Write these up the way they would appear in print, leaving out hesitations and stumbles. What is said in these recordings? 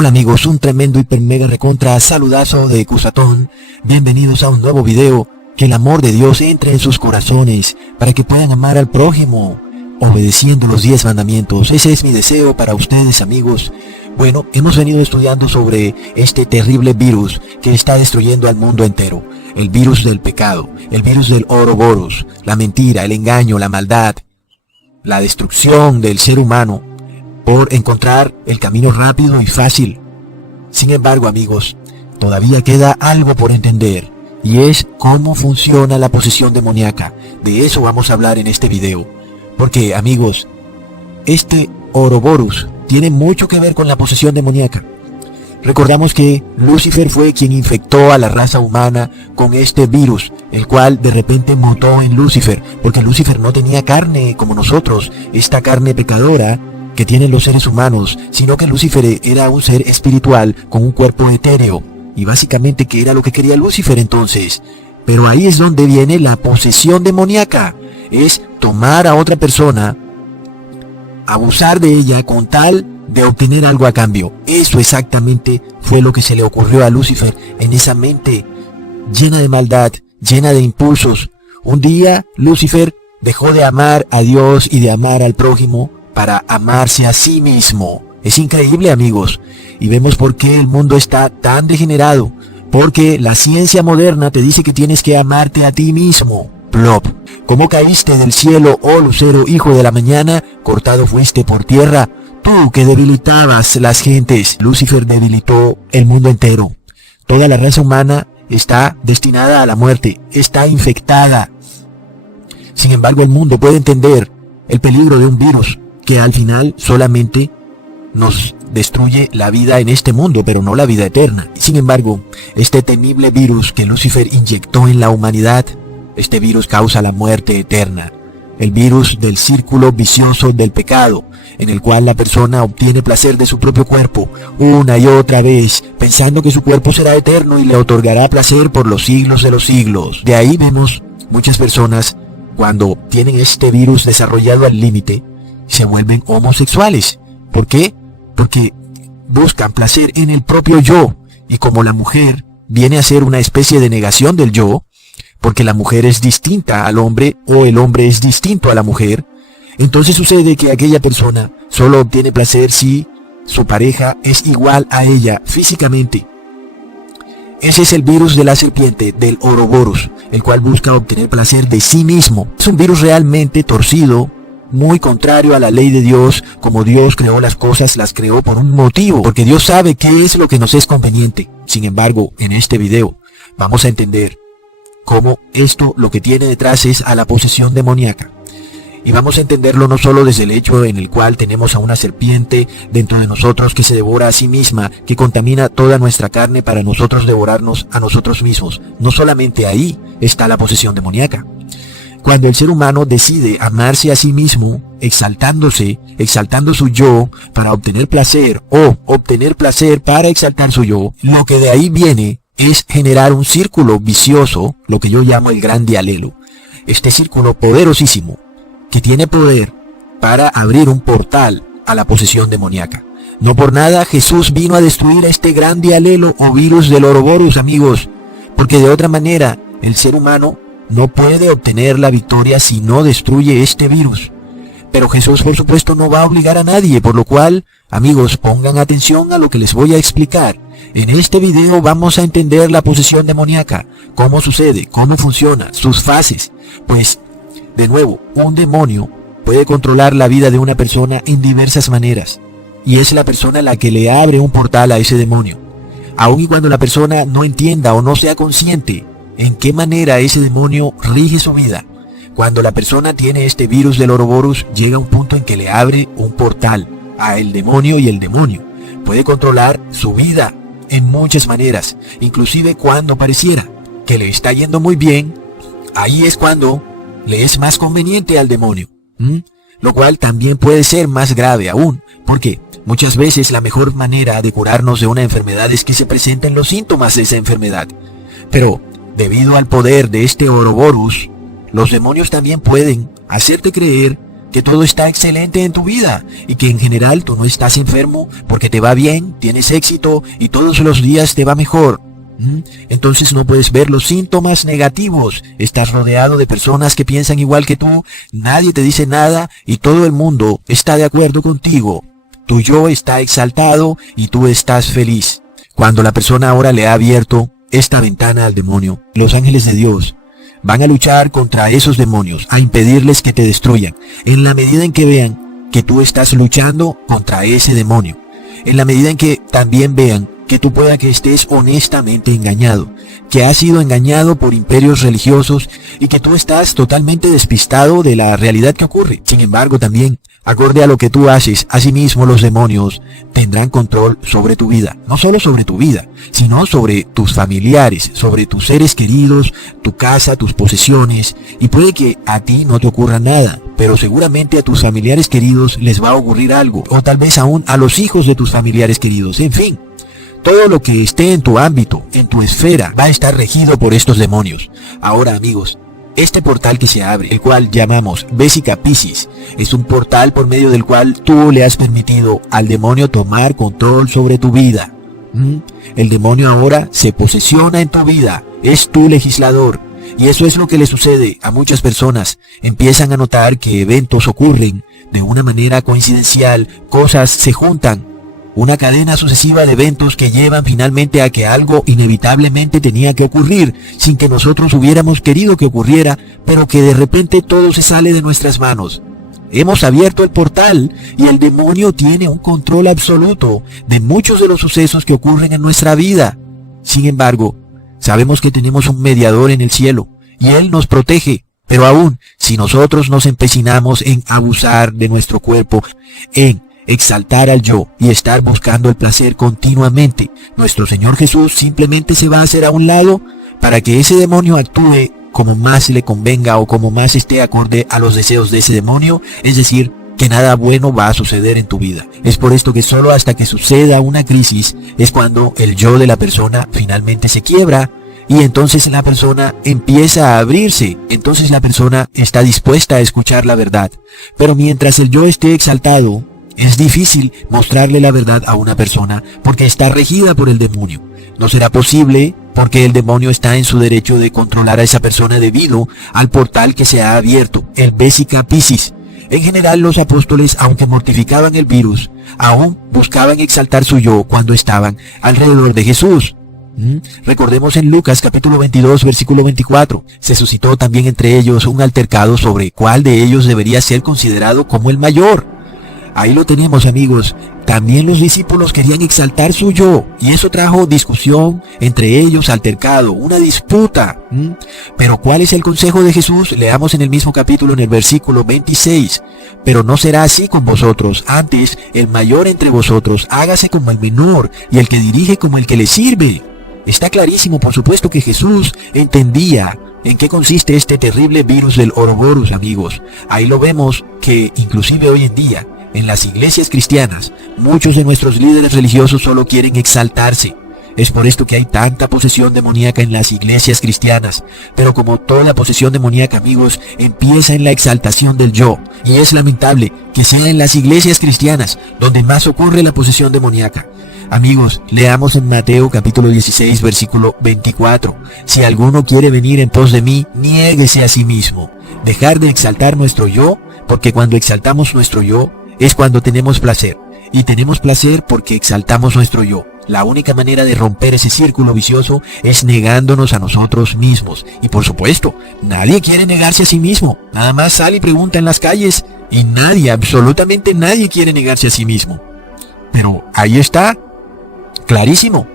Hola amigos, un tremendo hiper mega recontra saludazo de Cusatón. Bienvenidos a un nuevo video. Que el amor de Dios entre en sus corazones para que puedan amar al prójimo, obedeciendo los 10 mandamientos. Ese es mi deseo para ustedes, amigos. Bueno, hemos venido estudiando sobre este terrible virus que está destruyendo al mundo entero. El virus del pecado, el virus del Ouroboros, la mentira, el engaño, la maldad, la destrucción del ser humano por encontrar el camino rápido y fácil. Sin embargo, amigos, todavía queda algo por entender, y es cómo funciona la posesión demoníaca. De eso vamos a hablar en este video. Porque, amigos, este Ouroboros tiene mucho que ver con la posesión demoníaca. Recordamos que Lucifer fue quien infectó a la raza humana con este virus, el cual de repente mutó en Lucifer, porque Lucifer no tenía carne como nosotros, esta carne pecadora que tienen los seres humanos, sino que Lucifer era un ser espiritual con un cuerpo etéreo. Y básicamente, ¿qué era lo que quería Lucifer entonces? Pero ahí es donde viene la posesión demoníaca. Es tomar a otra persona, abusar de ella con tal de obtener algo a cambio. Eso exactamente fue lo que se le ocurrió a Lucifer en esa mente llena de maldad, llena de impulsos. Un día Lucifer dejó de amar a Dios y de amar al prójimo para amarse a sí mismo. Es increíble, amigos, y vemos por qué el mundo está tan degenerado, porque la ciencia moderna te dice que tienes que amarte a ti mismo. Plop. ¿Cómo caíste del cielo, oh lucero, hijo de la mañana? Cortado fuiste por tierra, tú que debilitabas las gentes. Lucifer debilitó el mundo entero. Toda la raza humana está destinada a la muerte, está infectada. Sin embargo, el mundo puede entender el peligro de un virus que al final solamente nos destruye la vida en este mundo, pero no la vida eterna. Sin embargo, este temible virus que Lucifer inyectó en la humanidad, este virus causa la muerte eterna. El virus del círculo vicioso del pecado, en el cual la persona obtiene placer de su propio cuerpo, una y otra vez, pensando que su cuerpo será eterno y le otorgará placer por los siglos de los siglos. De ahí vemos muchas personas, cuando tienen este virus desarrollado al límite, se vuelven homosexuales. ¿Por qué? Porque buscan placer en el propio yo, y como la mujer viene a ser una especie de negación del yo, porque la mujer es distinta al hombre o el hombre es distinto a la mujer, entonces sucede que aquella persona solo obtiene placer si su pareja es igual a ella físicamente. Ese es el virus de la serpiente, del Ouroboros, el cual busca obtener placer de sí mismo. Es un virus realmente torcido, muy contrario a la ley de Dios. Como Dios creó las cosas, las creó por un motivo, porque Dios sabe qué es lo que nos es conveniente. Sin embargo, en este video vamos a entender cómo esto lo que tiene detrás es a la posesión demoníaca. Y vamos a entenderlo no solo desde el hecho en el cual tenemos a una serpiente dentro de nosotros que se devora a sí misma, que contamina toda nuestra carne para nosotros devorarnos a nosotros mismos. No solamente ahí está la posesión demoníaca. Cuando el ser humano decide amarse a sí mismo, exaltando su yo para obtener placer, o obtener placer para exaltar su yo, lo que de ahí viene es generar un círculo vicioso, lo que yo llamo el gran dialelo. Este círculo poderosísimo, que tiene poder para abrir un portal a la posesión demoníaca. No por nada Jesús vino a destruir este gran dialelo o virus del Ouroboros, amigos, porque de otra manera el ser humano no puede obtener la victoria si no destruye este virus. Pero Jesús, por supuesto, no va a obligar a nadie, por lo cual, amigos, pongan atención a lo que les voy a explicar. En este video vamos a entender la posesión demoníaca, cómo sucede, cómo funciona, sus fases. Pues, de nuevo, un demonio puede controlar la vida de una persona en diversas maneras, y es la persona la que le abre un portal a ese demonio. Aun y cuando la persona no entienda o no sea consciente en qué manera ese demonio rige su vida, cuando la persona tiene este virus del Ouroboros, llega un punto en que le abre un portal a el demonio, y el demonio puede controlar su vida en muchas maneras, inclusive cuando pareciera que le está yendo muy bien. Ahí es cuando le es más conveniente al demonio, lo cual también puede ser más grave aún, porque muchas veces la mejor manera de curarnos de una enfermedad es que se presenten los síntomas de esa enfermedad. Pero debido al poder de este Ouroboros, los demonios también pueden hacerte creer que todo está excelente en tu vida y que en general tú no estás enfermo porque te va bien, tienes éxito y todos los días te va mejor. Entonces no puedes ver los síntomas negativos. Estás rodeado de personas que piensan igual que tú, nadie te dice nada y todo el mundo está de acuerdo contigo. Tu yo está exaltado y tú estás feliz. Cuando la persona ahora le ha abierto esta ventana al demonio, los ángeles de Dios van a luchar contra esos demonios, a impedirles que te destruyan, en la medida en que vean que tú estás luchando contra ese demonio, en la medida en que también vean que tú pueda que estés honestamente engañado, que has sido engañado por imperios religiosos y que tú estás totalmente despistado de la realidad que ocurre. Sin embargo, también, acorde a lo que tú haces, asimismo los demonios tendrán control sobre tu vida. No solo sobre tu vida, sino sobre tus familiares, sobre tus seres queridos, tu casa, tus posesiones. Y puede que a ti no te ocurra nada, pero seguramente a tus familiares queridos les va a ocurrir algo. O tal vez aún a los hijos de tus familiares queridos. En fin, todo lo que esté en tu ámbito, en tu esfera, va a estar regido por estos demonios. Ahora, amigos, este portal que se abre, el cual llamamos Vesica Piscis, es un portal por medio del cual tú le has permitido al demonio tomar control sobre tu vida. El demonio ahora se posesiona en tu vida, es tu legislador. Y eso es lo que le sucede a muchas personas. Empiezan a notar que eventos ocurren de una manera coincidencial, cosas se juntan. Una cadena sucesiva de eventos que llevan finalmente a que algo inevitablemente tenía que ocurrir, sin que nosotros hubiéramos querido que ocurriera, pero que de repente todo se sale de nuestras manos. Hemos abierto el portal y el demonio tiene un control absoluto de muchos de los sucesos que ocurren en nuestra vida. Sin embargo, sabemos que tenemos un mediador en el cielo y Él nos protege. Pero aún, si nosotros nos empecinamos en abusar de nuestro cuerpo, en exaltar al yo y estar buscando el placer continuamente, nuestro Señor Jesús simplemente se va a hacer a un lado para que ese demonio actúe como más le convenga o como más esté acorde a los deseos de ese demonio, es decir, que nada bueno va a suceder en tu vida. Es por esto que solo hasta que suceda una crisis es cuando el yo de la persona finalmente se quiebra y entonces la persona empieza a abrirse, entonces la persona está dispuesta a escuchar la verdad. Pero mientras el yo esté exaltado, es difícil mostrarle la verdad a una persona porque está regida por el demonio. No será posible porque el demonio está en su derecho de controlar a esa persona debido al portal que se ha abierto, el Vesica Piscis. En general, los apóstoles, aunque mortificaban el virus, aún buscaban exaltar su yo cuando estaban alrededor de Jesús. Recordemos en Lucas capítulo 22 versículo 24, se suscitó también entre ellos un altercado sobre cuál de ellos debería ser considerado como el mayor. Ahí lo tenemos, amigos. También los discípulos querían exaltar su yo y eso trajo discusión entre ellos, altercado, una disputa. Pero ¿cuál es el consejo de Jesús? Leamos en el mismo capítulo en el versículo 26. Pero no será así con vosotros, antes el mayor entre vosotros hágase como el menor y el que dirige como el que le sirve. Está clarísimo, por supuesto, que Jesús entendía en qué consiste este terrible virus del Ouroboros, amigos. Ahí lo vemos que inclusive hoy en día, en las iglesias cristianas, muchos de nuestros líderes religiosos solo quieren exaltarse. Es por esto que hay tanta posesión demoníaca en las iglesias cristianas. Pero como toda posesión demoníaca, amigos, empieza en la exaltación del yo. Y es lamentable que sea en las iglesias cristianas donde más ocurre la posesión demoníaca. Amigos, leamos en Mateo capítulo 16 versículo 24. Si alguno quiere venir en pos de mí, niéguese a sí mismo. Dejar de exaltar nuestro yo, porque cuando exaltamos nuestro yo, es cuando tenemos placer. Y tenemos placer porque exaltamos nuestro yo. La única manera de romper ese círculo vicioso es negándonos a nosotros mismos. Y por supuesto, nadie quiere negarse a sí mismo. Nada más sale y pregunta en las calles. Y nadie, absolutamente nadie quiere negarse a sí mismo. Pero ahí está, clarísimo.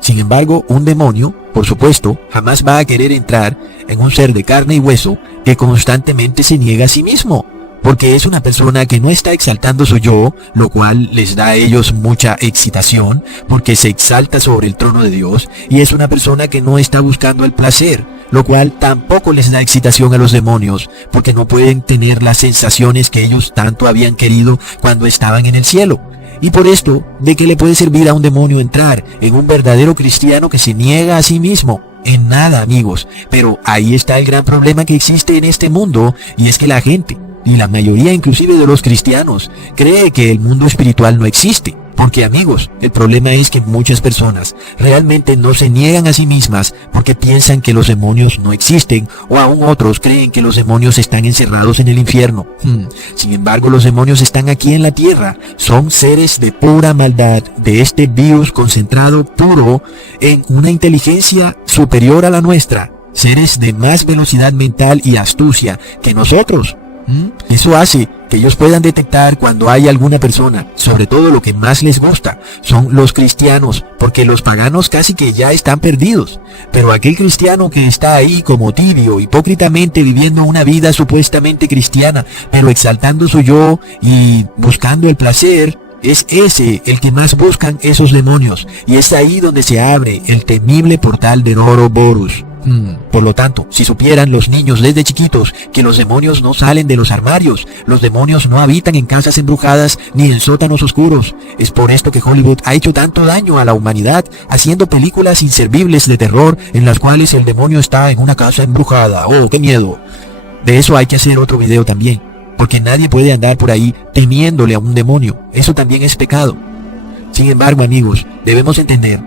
Sin embargo, un demonio, por supuesto, jamás va a querer entrar en un ser de carne y hueso que constantemente se niega a sí mismo. Porque es una persona que no está exaltando su yo, lo cual les da a ellos mucha excitación, porque se exalta sobre el trono de Dios, y es una persona que no está buscando el placer, lo cual tampoco les da excitación a los demonios, porque no pueden tener las sensaciones que ellos tanto habían querido cuando estaban en el cielo. Y por esto, ¿de qué le puede servir a un demonio entrar en un verdadero cristiano que se niega a sí mismo? En nada, amigos. Pero ahí está el gran problema que existe en este mundo, y es que la gente y la mayoría inclusive de los cristianos, cree que el mundo espiritual no existe. Porque amigos, el problema es que muchas personas realmente no se niegan a sí mismas porque piensan que los demonios no existen, o aún otros creen que los demonios están encerrados en el infierno. Sin embargo, los demonios están aquí en la tierra. Son seres de pura maldad, de este virus concentrado puro en una inteligencia superior a la nuestra. Seres de más velocidad mental y astucia que nosotros. Eso hace que ellos puedan detectar cuando hay alguna persona. Sobre todo lo que más les gusta son los cristianos, porque los paganos casi que ya están perdidos. Pero aquel cristiano que está ahí como tibio, hipócritamente viviendo una vida supuestamente cristiana, pero exaltando su yo y buscando el placer, es ese el que más buscan esos demonios. Y es ahí donde se abre el temible portal del Ouroboros. Por lo tanto, si supieran los niños desde chiquitos que los demonios no salen de los armarios, los demonios no habitan en casas embrujadas ni en sótanos oscuros. Es por esto que Hollywood ha hecho tanto daño a la humanidad, haciendo películas inservibles de terror en las cuales el demonio está en una casa embrujada. ¡Oh, qué miedo! De eso hay que hacer otro video también, porque nadie puede andar por ahí temiéndole a un demonio. Eso también es pecado. Sin embargo, amigos, debemos entender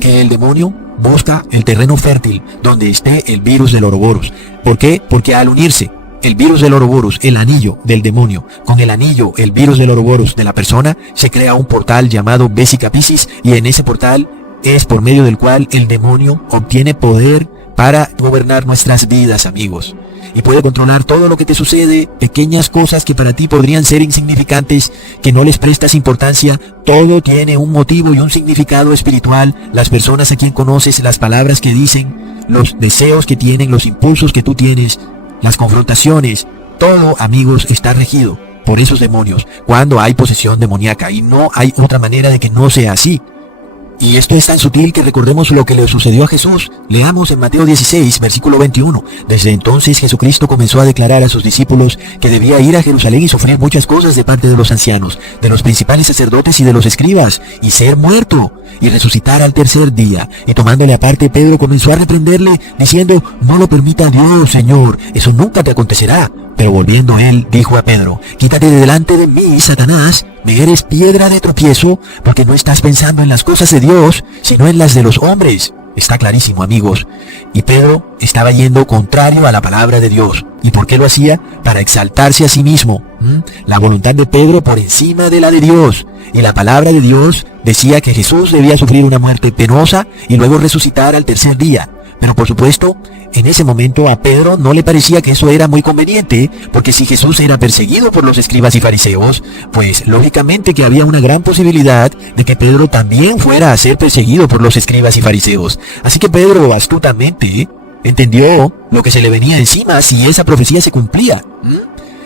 que el demonio busca el terreno fértil donde esté el virus del Ouroboros. ¿Por qué? Porque al unirse el virus del Ouroboros, el anillo del demonio, con el anillo, el virus del Ouroboros de la persona, se crea un portal llamado Vesica Piscis, y en ese portal es por medio del cual el demonio obtiene poder para gobernar nuestras vidas, amigos. Y puede controlar todo lo que te sucede, pequeñas cosas que para ti podrían ser insignificantes, que no les prestas importancia. Todo tiene un motivo y un significado espiritual. Las personas a quien conoces, las palabras que dicen, los deseos que tienen, los impulsos que tú tienes, las confrontaciones, todo, amigos, está regido por esos demonios cuando hay posesión demoníaca, y no hay otra manera de que no sea así. Y esto es tan sutil que recordemos lo que le sucedió a Jesús. Leamos en Mateo 16, versículo 21. Desde entonces Jesucristo comenzó a declarar a sus discípulos que debía ir a Jerusalén y sufrir muchas cosas de parte de los ancianos, de los principales sacerdotes y de los escribas, y ser muerto, y resucitar al tercer día. Y tomándole aparte, Pedro comenzó a reprenderle, diciendo: no lo permita Dios, Señor, eso nunca te acontecerá. Pero volviendo él, dijo a Pedro: quítate de delante de mí, Satanás, me eres piedra de tropiezo, porque no estás pensando en las cosas de Dios, sino en las de los hombres. Está clarísimo, amigos. Y Pedro estaba yendo contrario a la palabra de Dios. ¿Y por qué lo hacía? Para exaltarse a sí mismo. La voluntad de Pedro por encima de la de Dios. Y la palabra de Dios decía que Jesús debía sufrir una muerte penosa y luego resucitar al tercer día. Pero por supuesto, en ese momento a Pedro no le parecía que eso era muy conveniente, porque si Jesús era perseguido por los escribas y fariseos, pues lógicamente que había una gran posibilidad de que Pedro también fuera a ser perseguido por los escribas y fariseos. Así que Pedro astutamente entendió lo que se le venía encima si esa profecía se cumplía.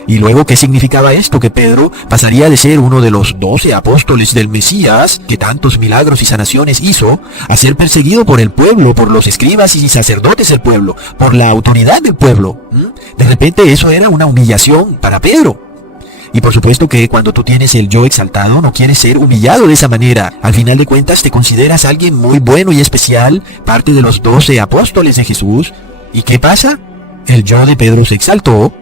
Y luego, ¿qué significaba esto? Que Pedro pasaría de ser uno de los 12 apóstoles del Mesías, que tantos milagros y sanaciones hizo, a ser perseguido por el pueblo, por los escribas y sacerdotes del pueblo, por la autoridad del pueblo. De repente eso era una humillación para Pedro. Y por supuesto que cuando tú tienes el yo exaltado, no quieres ser humillado de esa manera. Al final de cuentas te consideras alguien muy bueno y especial, parte de los 12 apóstoles de Jesús. ¿Y qué pasa? El yo de Pedro se exaltó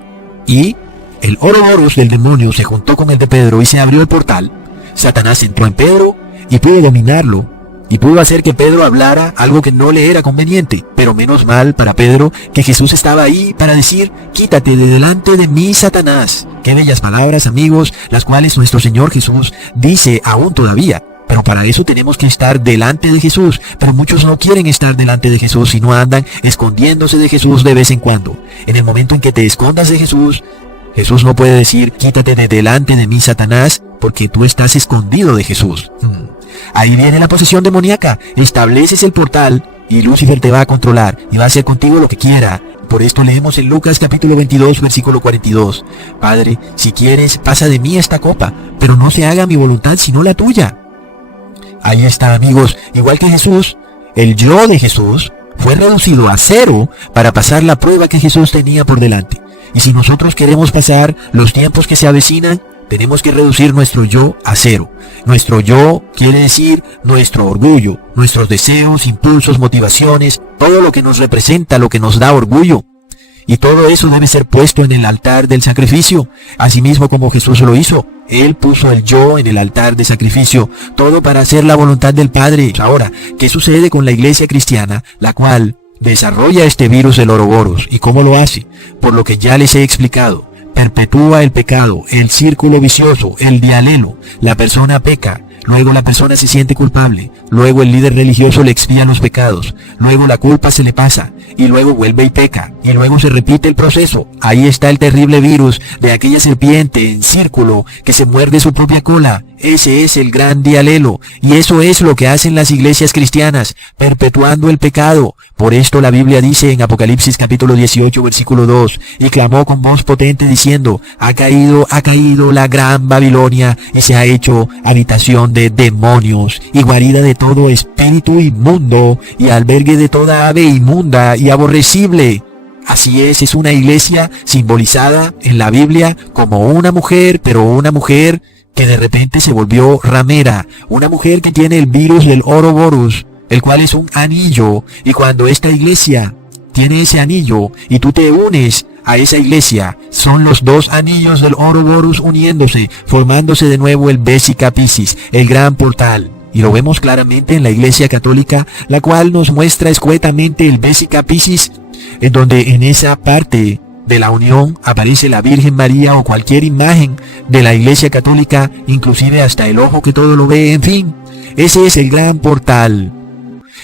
y el Ouroboros del demonio se juntó con el de Pedro y se abrió el portal. Satanás entró en Pedro y pudo dominarlo, y pudo hacer que Pedro hablara algo que no le era conveniente. Pero menos mal para Pedro que Jesús estaba ahí para decir: quítate de delante de mí, Satanás. Qué bellas palabras, amigos, las cuales nuestro Señor Jesús dice aún todavía. Pero para eso tenemos que estar delante de Jesús. Pero muchos no quieren estar delante de Jesús, sino andan escondiéndose de Jesús de vez en cuando. En el momento en que te escondas de Jesús, Jesús no puede decir: quítate de delante de mí, Satanás, porque tú estás escondido de Jesús. Ahí viene la posesión demoníaca. Estableces el portal y Lucifer te va a controlar y va a hacer contigo lo que quiera. Por esto leemos en Lucas capítulo 22, versículo 42. Padre, si quieres, pasa de mí esta copa, pero no se haga mi voluntad sino la tuya. Ahí está, amigos. Igual que Jesús, el yo de Jesús fue reducido a cero para pasar la prueba que Jesús tenía por delante. Y si nosotros queremos pasar los tiempos que se avecinan, tenemos que reducir nuestro yo a cero. Nuestro yo quiere decir nuestro orgullo, nuestros deseos, impulsos, motivaciones, todo lo que nos representa, lo que nos da orgullo. Y todo eso debe ser puesto en el altar del sacrificio, asimismo como Jesús lo hizo. Él puso el yo en el altar de sacrificio, todo para hacer la voluntad del Padre. Ahora, ¿qué sucede con la iglesia cristiana, la cual desarrolla este virus del Ouroboros? ¿Y cómo lo hace? Por lo que ya les he explicado. Perpetúa el pecado, el círculo vicioso, el dialelo. La persona peca, luego la persona se siente culpable, luego el líder religioso le expía los pecados, luego la culpa se le pasa, y luego vuelve y peca, y luego se repite el proceso. Ahí está el terrible virus de aquella serpiente en círculo que se muerde su propia cola. Ese es el gran dialelo, y eso es lo que hacen las iglesias cristianas, perpetuando el pecado. Por esto la Biblia dice en Apocalipsis capítulo 18 versículo 2, y clamó con voz potente diciendo, ha caído la gran Babilonia, y se ha hecho habitación de demonios, y guarida de todo espíritu inmundo, y albergue de toda ave inmunda y aborrecible. Así es una iglesia simbolizada en la Biblia como una mujer, pero una mujer que de repente se volvió ramera, una mujer que tiene el virus del Ouroboros, el cual es un anillo, y cuando esta iglesia tiene ese anillo y tú te unes a esa iglesia, son los dos anillos del Ouroboros uniéndose, formándose de nuevo el Vesica Piscis, el gran portal. Y lo vemos claramente en la iglesia católica, la cual nos muestra escuetamente el Vesica Piscis, en donde en esa parte de la unión aparece la Virgen María o cualquier imagen de la iglesia católica, inclusive hasta el ojo que todo lo ve, en fin. Ese es el gran portal.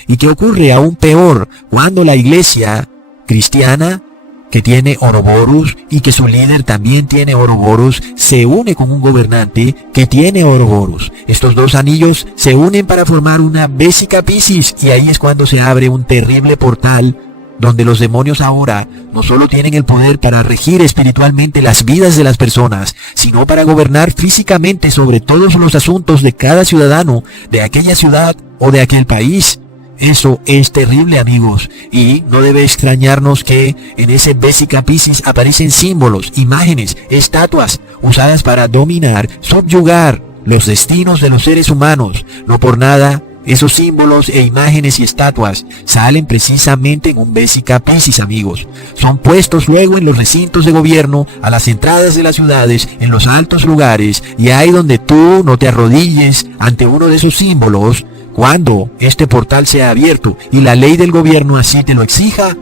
¿Y qué ocurre aún peor? Cuando la iglesia cristiana, que tiene Ouroboros y que su líder también tiene Ouroboros, se une con un gobernante que tiene Ouroboros. Estos dos anillos se unen para formar una Vesica Piscis, y ahí es cuando se abre un terrible portal donde los demonios ahora no solo tienen el poder para regir espiritualmente las vidas de las personas, sino para gobernar físicamente sobre todos los asuntos de cada ciudadano de aquella ciudad o de aquel país. Eso es terrible, amigos, y no debe extrañarnos que en ese Vesica Piscis aparecen símbolos, imágenes, estatuas, usadas para dominar, subyugar los destinos de los seres humanos. No por nada, esos símbolos e imágenes y estatuas salen precisamente en un Vesica Piscis, amigos. Son puestos luego en los recintos de gobierno, a las entradas de las ciudades, en los altos lugares, y ahí donde tú no te arrodilles ante uno de esos símbolos, cuando este portal sea abierto y la ley del gobierno así te lo exija,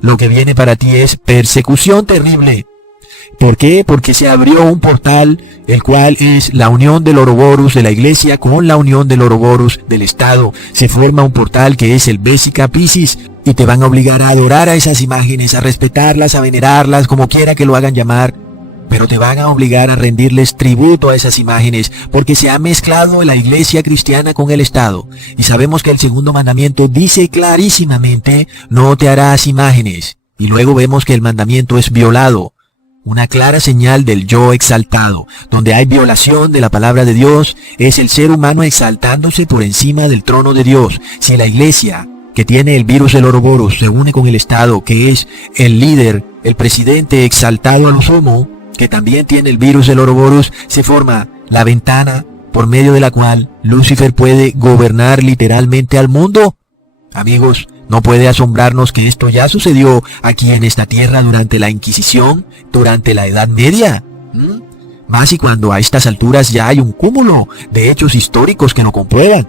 lo que viene para ti es persecución terrible. ¿Por qué? Porque se abrió un portal, el cual es la unión del Ouroboros de la iglesia con la unión del Ouroboros del Estado. Se forma un portal que es el Vesica Piscis, y te van a obligar a adorar a esas imágenes, a respetarlas, a venerarlas, como quiera que lo hagan llamar. Pero te van a obligar a rendirles tributo a esas imágenes, porque se ha mezclado la iglesia cristiana con el Estado. Y sabemos que el segundo mandamiento dice clarísimamente, no te harás imágenes. Y luego vemos que el mandamiento es violado. Una clara señal del yo exaltado. Donde hay violación de la palabra de Dios, es el ser humano exaltándose por encima del trono de Dios. Si la iglesia, que tiene el virus del Ouroboros, se une con el Estado, que es el líder, el presidente exaltado a lo sumo, que también tiene el virus del Ouroboros, se forma la ventana por medio de la cual Lucifer puede gobernar literalmente al mundo. Amigos, no puede asombrarnos que esto ya sucedió aquí en esta tierra durante la Inquisición, durante la Edad Media. Más y cuando a estas alturas ya hay un cúmulo de hechos históricos que lo comprueban.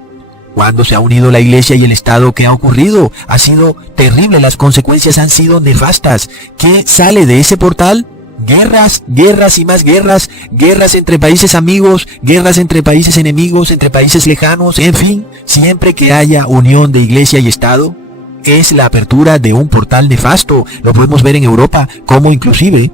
Cuando se ha unido la iglesia y el Estado, ¿qué ha ocurrido? Ha sido terrible, las consecuencias han sido nefastas. ¿Qué sale de ese portal? Guerras, guerras y más guerras, guerras entre países amigos, guerras entre países enemigos, entre países lejanos, en fin, siempre que haya unión de iglesia y Estado, es la apertura de un portal nefasto. Lo podemos ver en Europa, como inclusive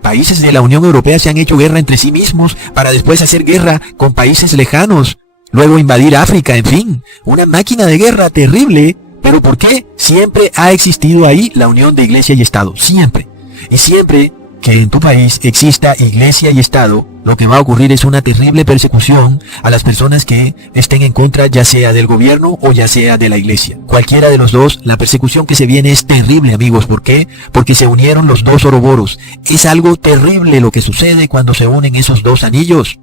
países de la Unión Europea se han hecho guerra entre sí mismos para después hacer guerra con países lejanos, luego invadir África, en fin, una máquina de guerra terrible. ¿Pero por qué? Siempre ha existido ahí la unión de iglesia y Estado, siempre. Y siempre que en tu país exista iglesia y Estado, lo que va a ocurrir es una terrible persecución a las personas que estén en contra, ya sea del gobierno o ya sea de la iglesia. Cualquiera de los dos, la persecución que se viene es terrible, amigos. ¿Por qué? Porque se unieron los dos Ouroboros. Es algo terrible lo que sucede cuando se unen esos dos anillos.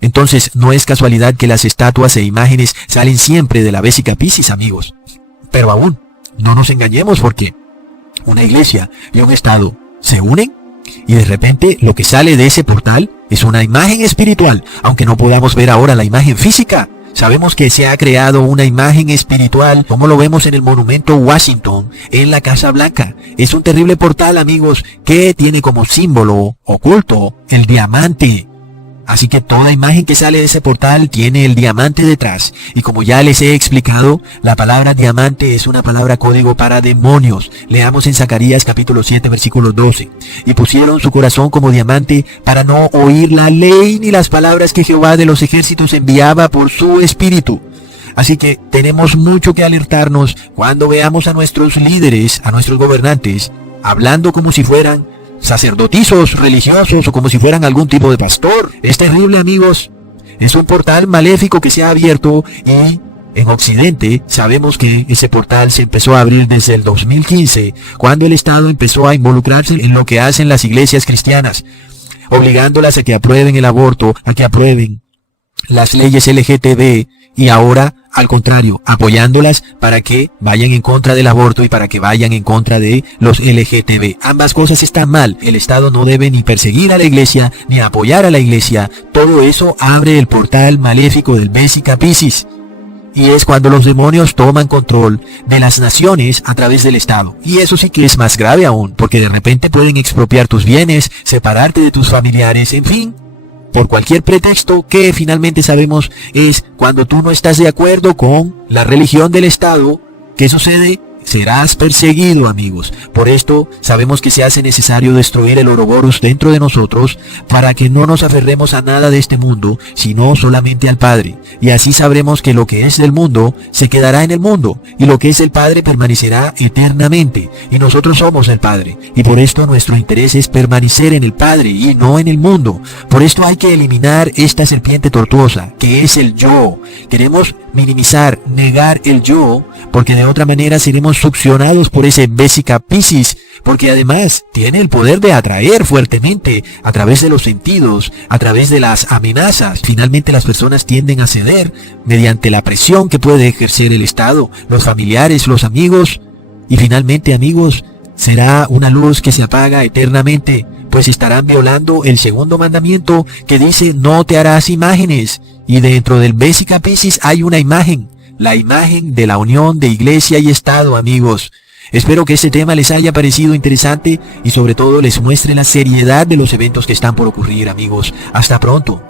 Entonces, no es casualidad que las estatuas e imágenes salen siempre de la Vesica Piscis, amigos. Pero aún, no nos engañemos, porque una iglesia y un Estado se unen y de repente lo que sale de ese portal es una imagen espiritual, aunque no podamos ver ahora la imagen física. Sabemos que se ha creado una imagen espiritual, como lo vemos en el monumento Washington, en la Casa Blanca. Es un terrible portal, amigos, que tiene como símbolo oculto el diamante. Así que toda imagen que sale de ese portal tiene el diamante detrás. Y como ya les he explicado, la palabra diamante es una palabra código para demonios. Leamos en Zacarías capítulo 7, versículo 12. Y pusieron su corazón como diamante para no oír la ley ni las palabras que Jehová de los ejércitos enviaba por su espíritu. Así que tenemos mucho que alertarnos cuando veamos a nuestros líderes, a nuestros gobernantes, hablando como si fueran sacerdotizos religiosos o como si fueran algún tipo de pastor. Es terrible, amigos. Es un portal maléfico que se ha abierto y en Occidente sabemos que ese portal se empezó a abrir desde el 2015, cuando el Estado empezó a involucrarse en lo que hacen las iglesias cristianas, obligándolas a que aprueben el aborto, a que aprueben las leyes LGTB y ahora, al contrario, apoyándolas para que vayan en contra del aborto y para que vayan en contra de los LGTB. Ambas cosas están mal. El Estado no debe ni perseguir a la iglesia, ni apoyar a la iglesia. Todo eso abre el portal maléfico del Vesica Piscis. Y es cuando los demonios toman control de las naciones a través del Estado. Y eso sí que es más grave aún, porque de repente pueden expropiar tus bienes, separarte de tus familiares, en fin, por cualquier pretexto que finalmente sabemos es cuando tú no estás de acuerdo con la religión del Estado. ¿Qué sucede? Serás perseguido, amigos. Por esto sabemos que se hace necesario destruir el Ouroboros dentro de nosotros para que no nos aferremos a nada de este mundo, sino solamente al Padre. Y así sabremos que lo que es del mundo se quedará en el mundo y lo que es el Padre permanecerá eternamente. Y nosotros somos el Padre. Y por esto nuestro interés es permanecer en el Padre y no en el mundo. Por esto hay que eliminar esta serpiente tortuosa, que es el yo. Queremos minimizar, negar el yo, porque de otra manera seremos succionados por ese Vesica Piscis, porque además tiene el poder de atraer fuertemente a través de los sentidos, a través de las amenazas. Finalmente las personas tienden a ceder mediante la presión que puede ejercer el Estado, los familiares, los amigos, y finalmente, amigos, será una luz que se apaga eternamente, pues estarán violando el segundo mandamiento que dice no te harás imágenes, y dentro del Vesica Piscis hay una imagen, la imagen de la unión de iglesia y Estado, amigos. Espero que este tema les haya parecido interesante y sobre todo les muestre la seriedad de los eventos que están por ocurrir, amigos. Hasta pronto.